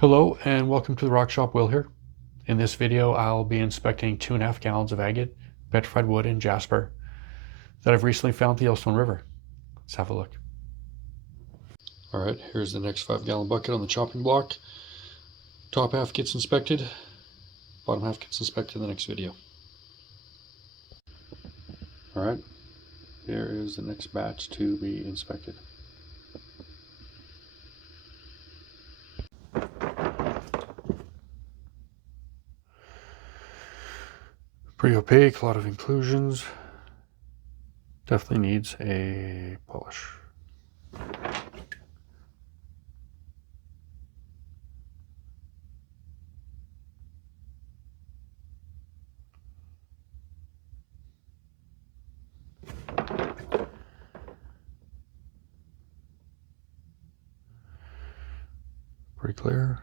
Hello and welcome to the Rock Shop. Will here. In this video I'll be inspecting 2.5 gallons of agate, petrified wood, and jasper that I've recently found at the Yellowstone River. Let's have a look. Alright, here's the next 5-gallon bucket on the chopping block. Top half gets inspected, bottom half gets inspected in the next video. Alright, here is the next batch to be inspected. Pretty opaque, a lot of inclusions. Definitely needs a polish. Pretty clear.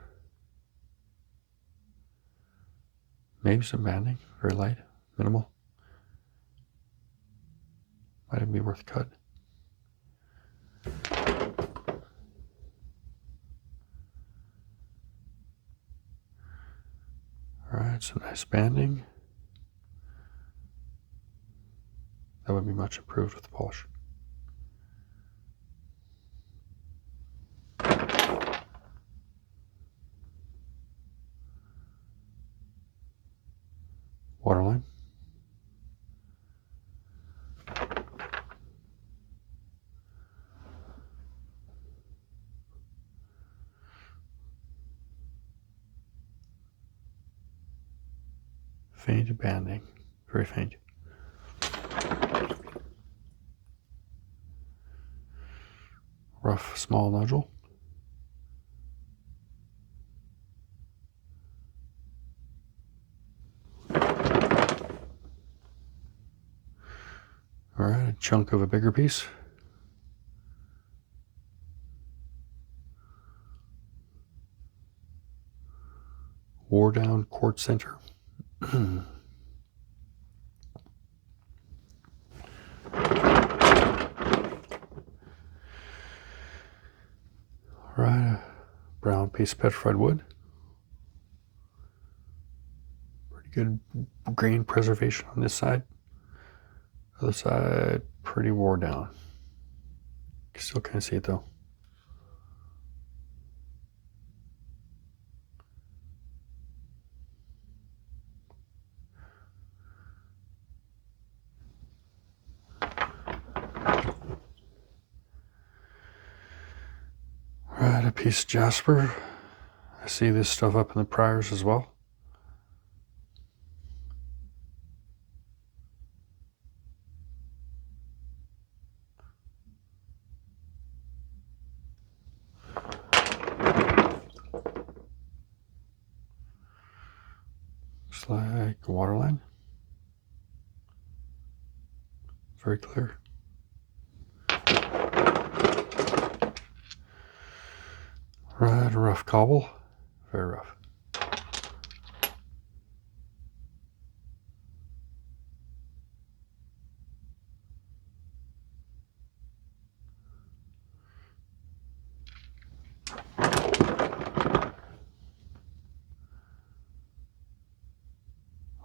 Maybe some banding, very light, minimal. Might even be worth a cut. Alright, some nice banding. That would be much improved with the polish. Waterline. Faint banding, very faint. Rough small nodule. Alright, a chunk of a bigger piece. Wore down quartz center. Alright, a brown piece of petrified wood. Pretty good grain preservation on this side. Other side, pretty wore down. You still can't see it though. Alright, a piece of jasper. I see this stuff up in the priors as well. Looks like a waterline. Very clear. Right, a rough cobble. Very rough.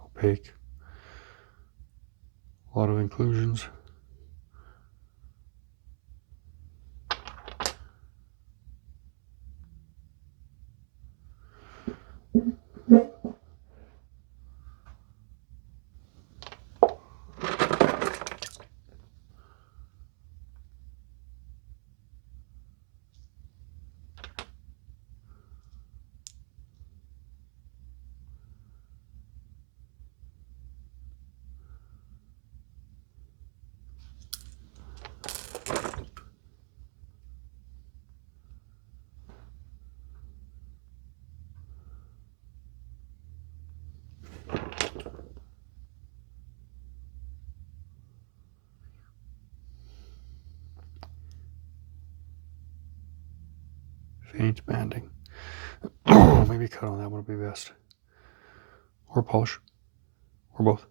Opaque. A lot of inclusions. Faint banding. Maybe cut on that one would be best. Or polish. Or both.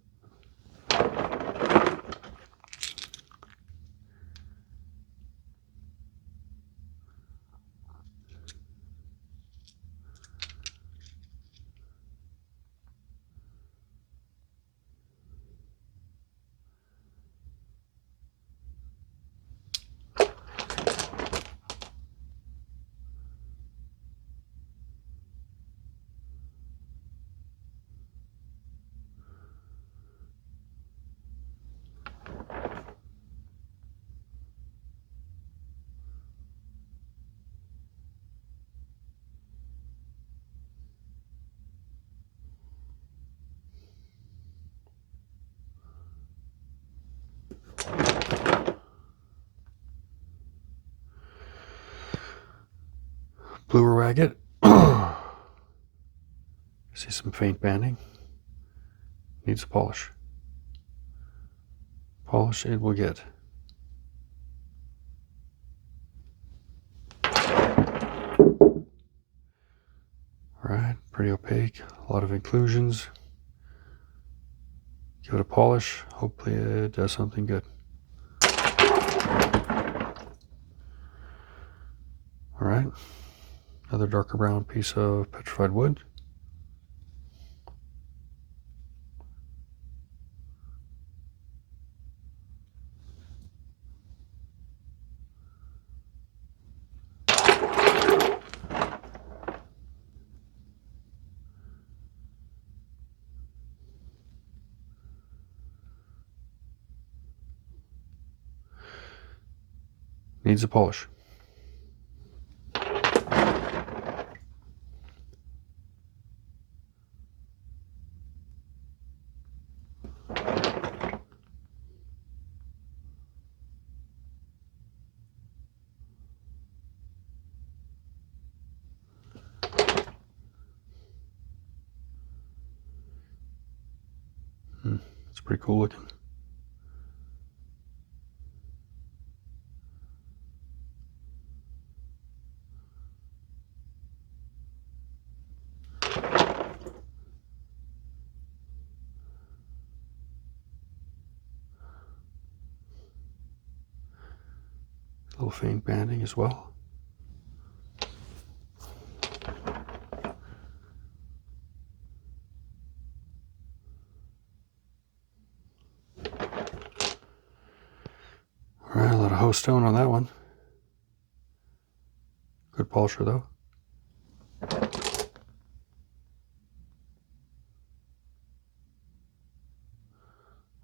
Bluer agate. See some faint banding. Needs a polish. Polish it will get. Alright, pretty opaque, a lot of inclusions. Give it a polish, hopefully it does something good. Alright, another darker brown piece of petrified wood. Needs a polish. It's pretty cool looking. A little faint banding as well. Alright, a lot of hoe stone on that one. Good polisher though.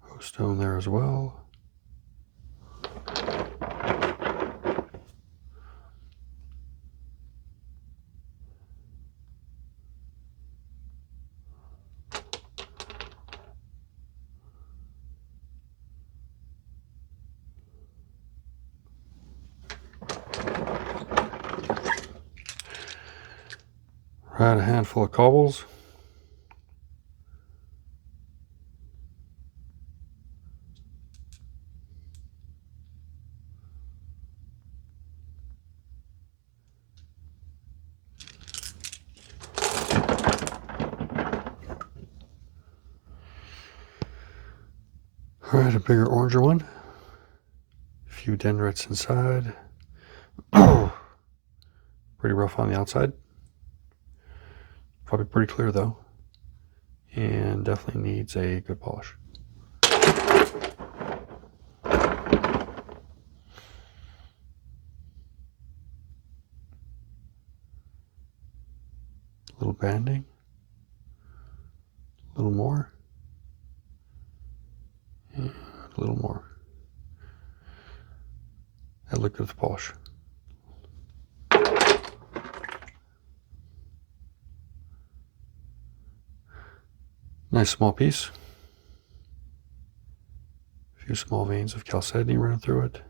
Hoe stone there as well. Right, a handful of cobbles. All right, a bigger, oranger one. A few dendrites inside. Pretty rough on the outside. Probably pretty clear though. And definitely needs a good polish. A little banding. A little more. And a little more. That looked good with polish. Nice small piece. A few small veins of chalcedony running through it.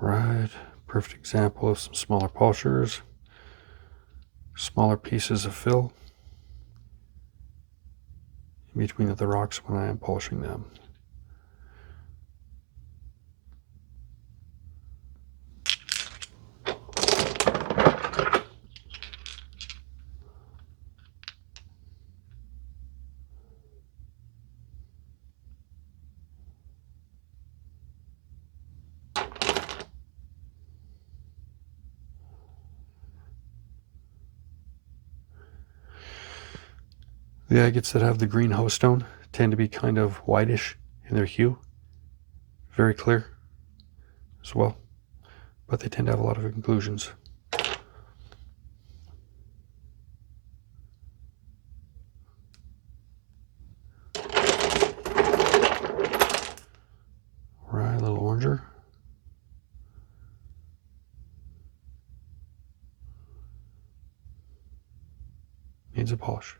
Right, perfect example of some smaller polishers, smaller pieces of fill in between the rocks when I am polishing them. The agates that have the green hoe stone tend to be kind of whitish in their hue, very clear as well, but they tend to have a lot of inclusions. needs a polish.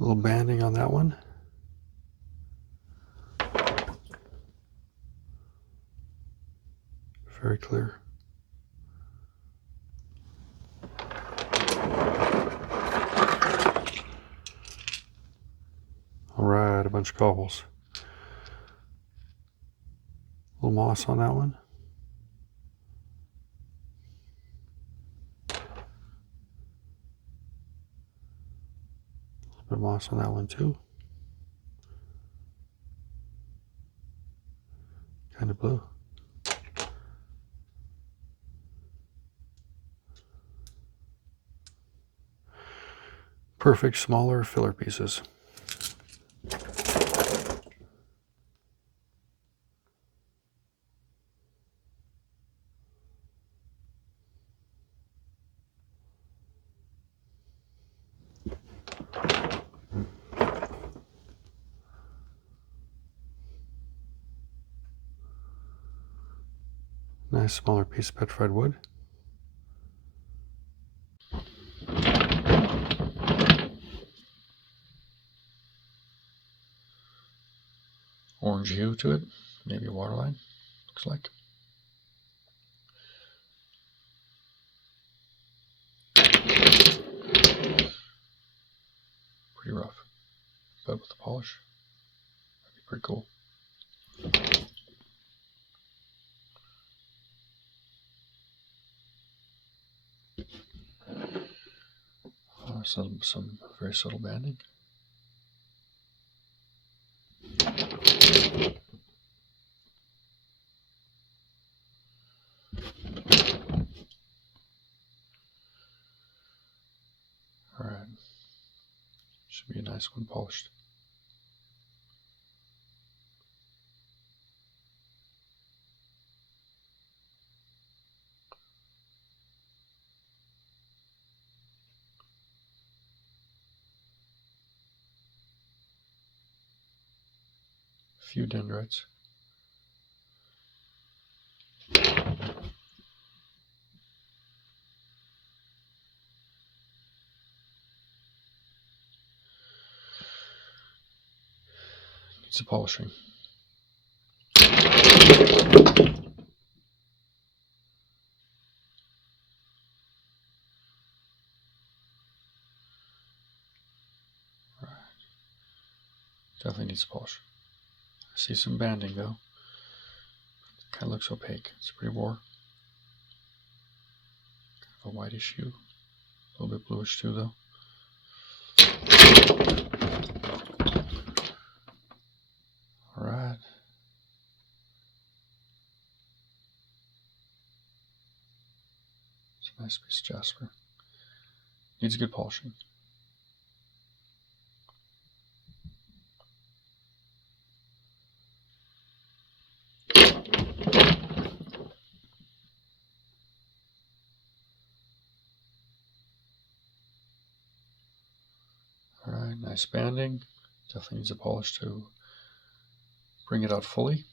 A little banding on that one. Very clear. All right, a bunch of cobbles. A little moss on that one. A little bit of moss on that one too. Kind of blue. Perfect smaller filler pieces. Nice smaller piece of petrified wood. Orange hue to it, maybe a waterline, looks like. Pretty rough, but with the polish, that'd be pretty cool. Some very subtle banding. All right, should be a nice one polished. A few dendrites. Needs a polishing. Definitely needs a polish. I see some banding though. Kind of looks opaque. It's pretty raw. Kind of a whitish hue. A little bit bluish too though. Alright. It's a nice piece of jasper. Needs good polishing. Alright, nice banding. Definitely needs a polish to bring it out fully.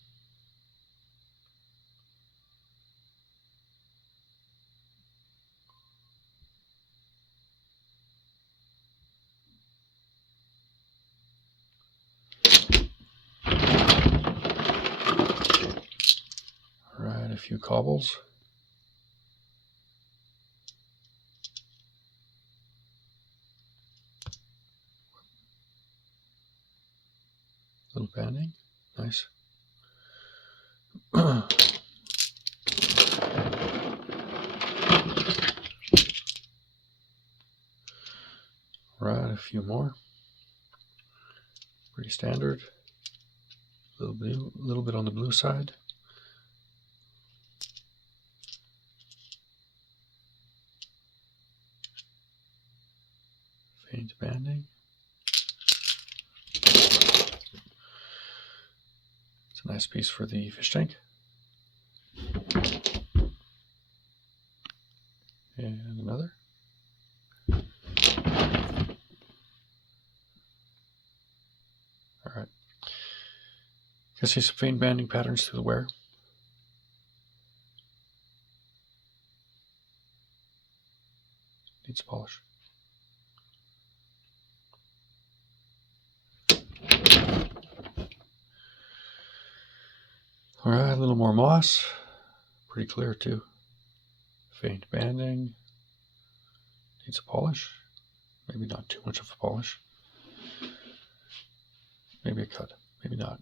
Alright, a few cobbles. Little banding, nice. Right, a few more. Pretty standard. A little bit on the blue side. Faint banding. It's a nice piece for the fish tank. And another. Alright. You can see some faint banding patterns through the wear. Needs polish. All right, a little more moss. Pretty clear too. Faint banding. Needs a polish. Maybe not too much of a polish. Maybe a cut. Maybe not.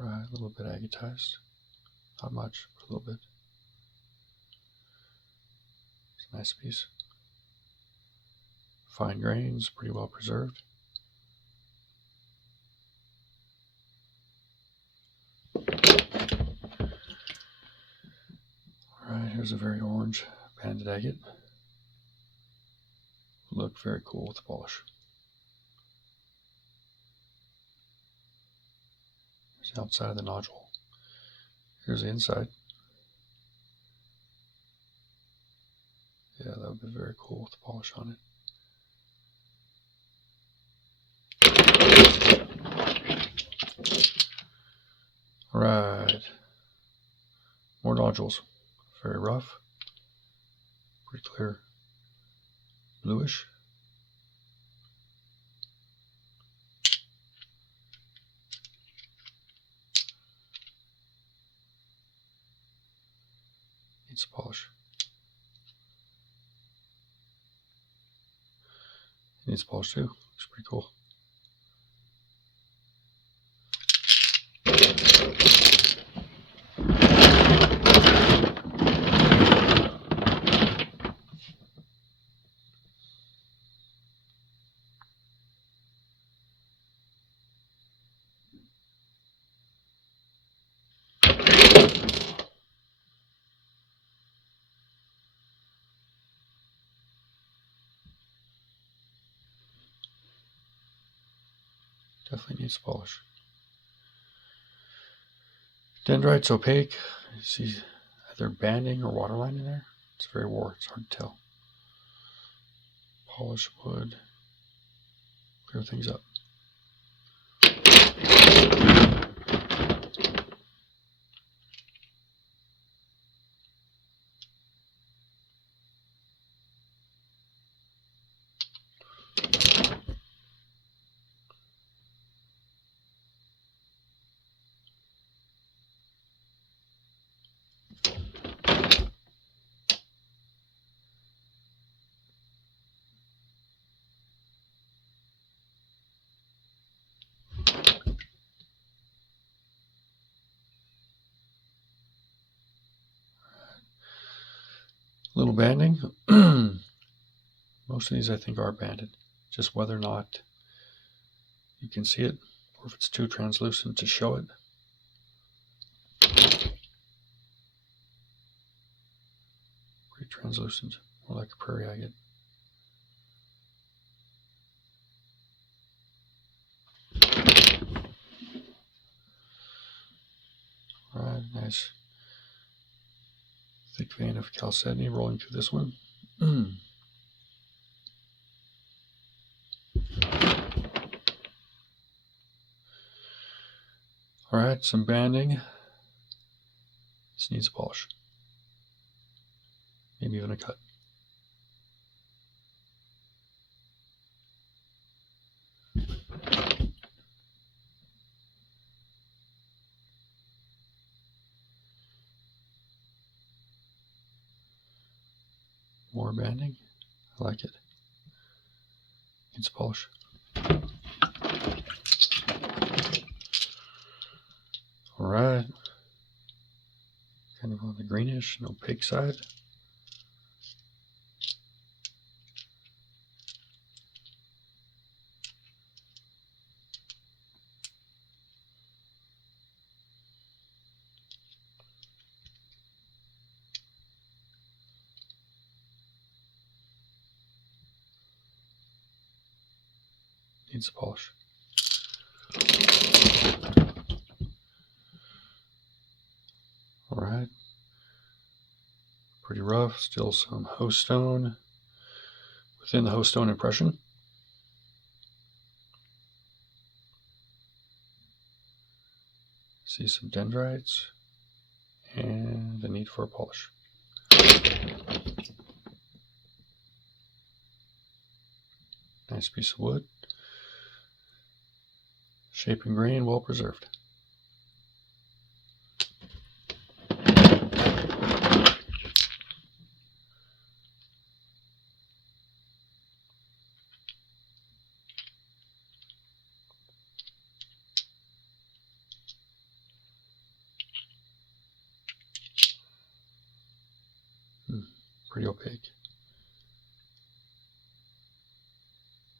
All right, a little bit agatized. Not much, but a little bit. It's a nice piece. Fine grains, pretty well preserved. Alright, here's a very orange banded agate. Look very cool with the polish. Here's the outside of the nodule. Here's the inside. Yeah, that would be very cool with the polish on it. Alright. More nodules. Very rough. Pretty clear. Bluish. Needs a polish. Needs a polish too. Looks pretty cool. Definitely needs polish. Dendrite's opaque. You see either banding or waterline in there. It's very warm. It's hard to tell. Polish wood. Clear things up. Little banding. Most of these I think are banded. Just whether or not you can see it or if it's too translucent to show it. Pretty translucent, more like a prairie agate. Alright, nice thick vein of chalcedony rolling through this one. Alright, some banding. This needs a polish. Maybe even a cut. More banding. I like it. Needs a polish. Alright. Kind of on the greenish and opaque side. Needs a polish. Alright. Pretty rough. Still some host stone within the host stone impression. See some dendrites and the need for a polish. Nice piece of wood. Shape and grain well preserved. Pretty opaque.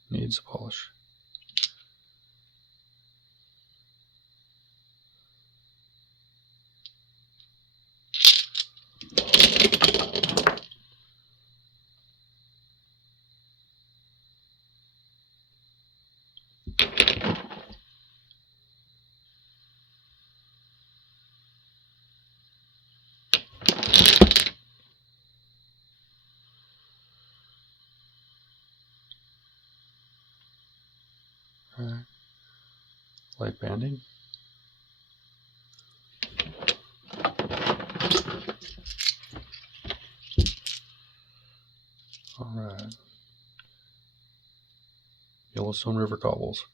Needs a polish. Alright. Light banding. Alright. Yellowstone River cobbles.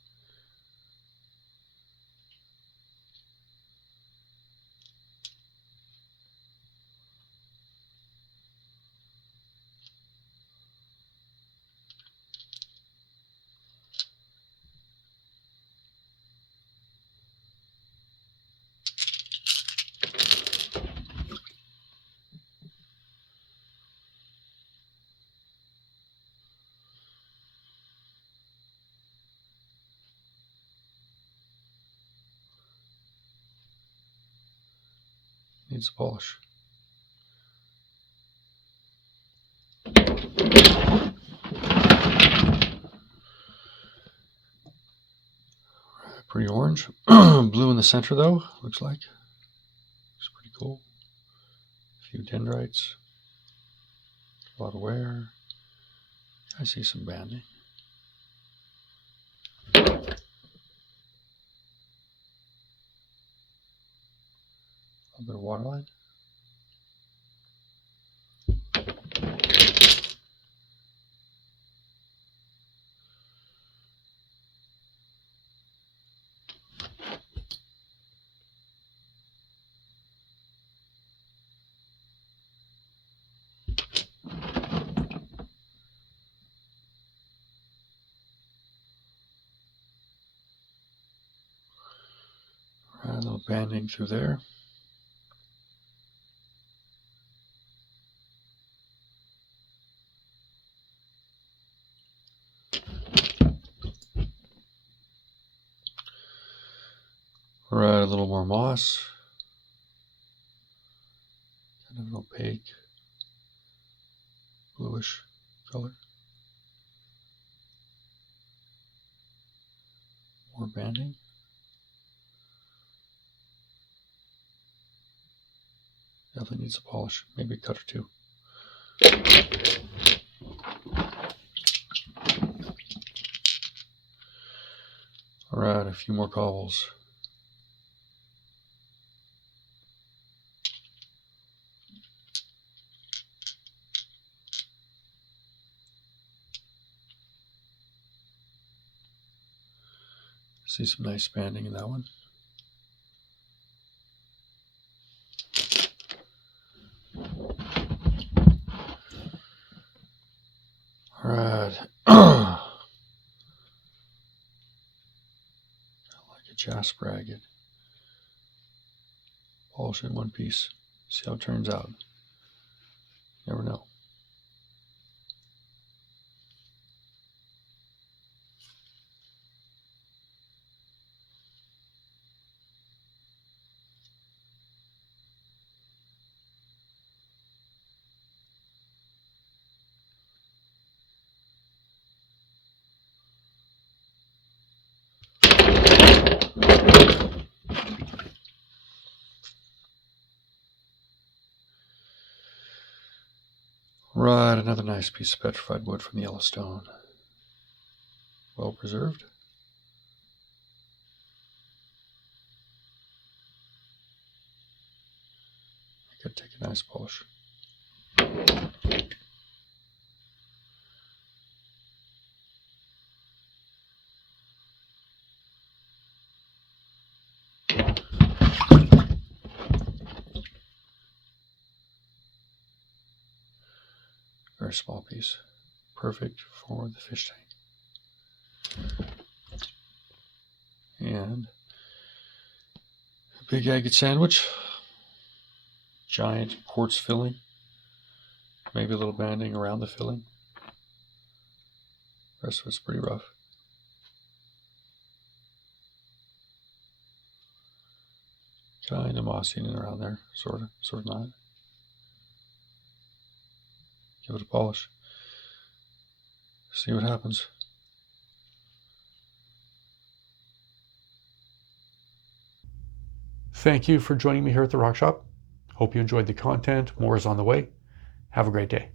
Needs a polish. Pretty orange. Blue in the center though, looks like. Looks pretty cool. A few dendrites. A lot of wear. I see some banding. A little bit of waterline. A little banding through there. Right, a little more moss. Kind of an opaque, bluish color. More banding. Definitely needs a polish, maybe a cut or two. Alright, a few more cobbles. See some nice banding in that one. Alright. I like a jasper agate. Polish in one piece. See how it turns out. Never know. Right, another nice piece of petrified wood from the Yellowstone. Well preserved. Gotta take a nice polish. Very small piece. Perfect for the fish tank. And a big agate sandwich. Giant quartz filling. Maybe a little banding around the filling. The rest of it's pretty rough. Kind of mossy in and around there. Sort of not. Give it a polish. See what happens. Thank you for joining me here at the Rock Shop. Hope you enjoyed the content. More is on the way. Have a great day.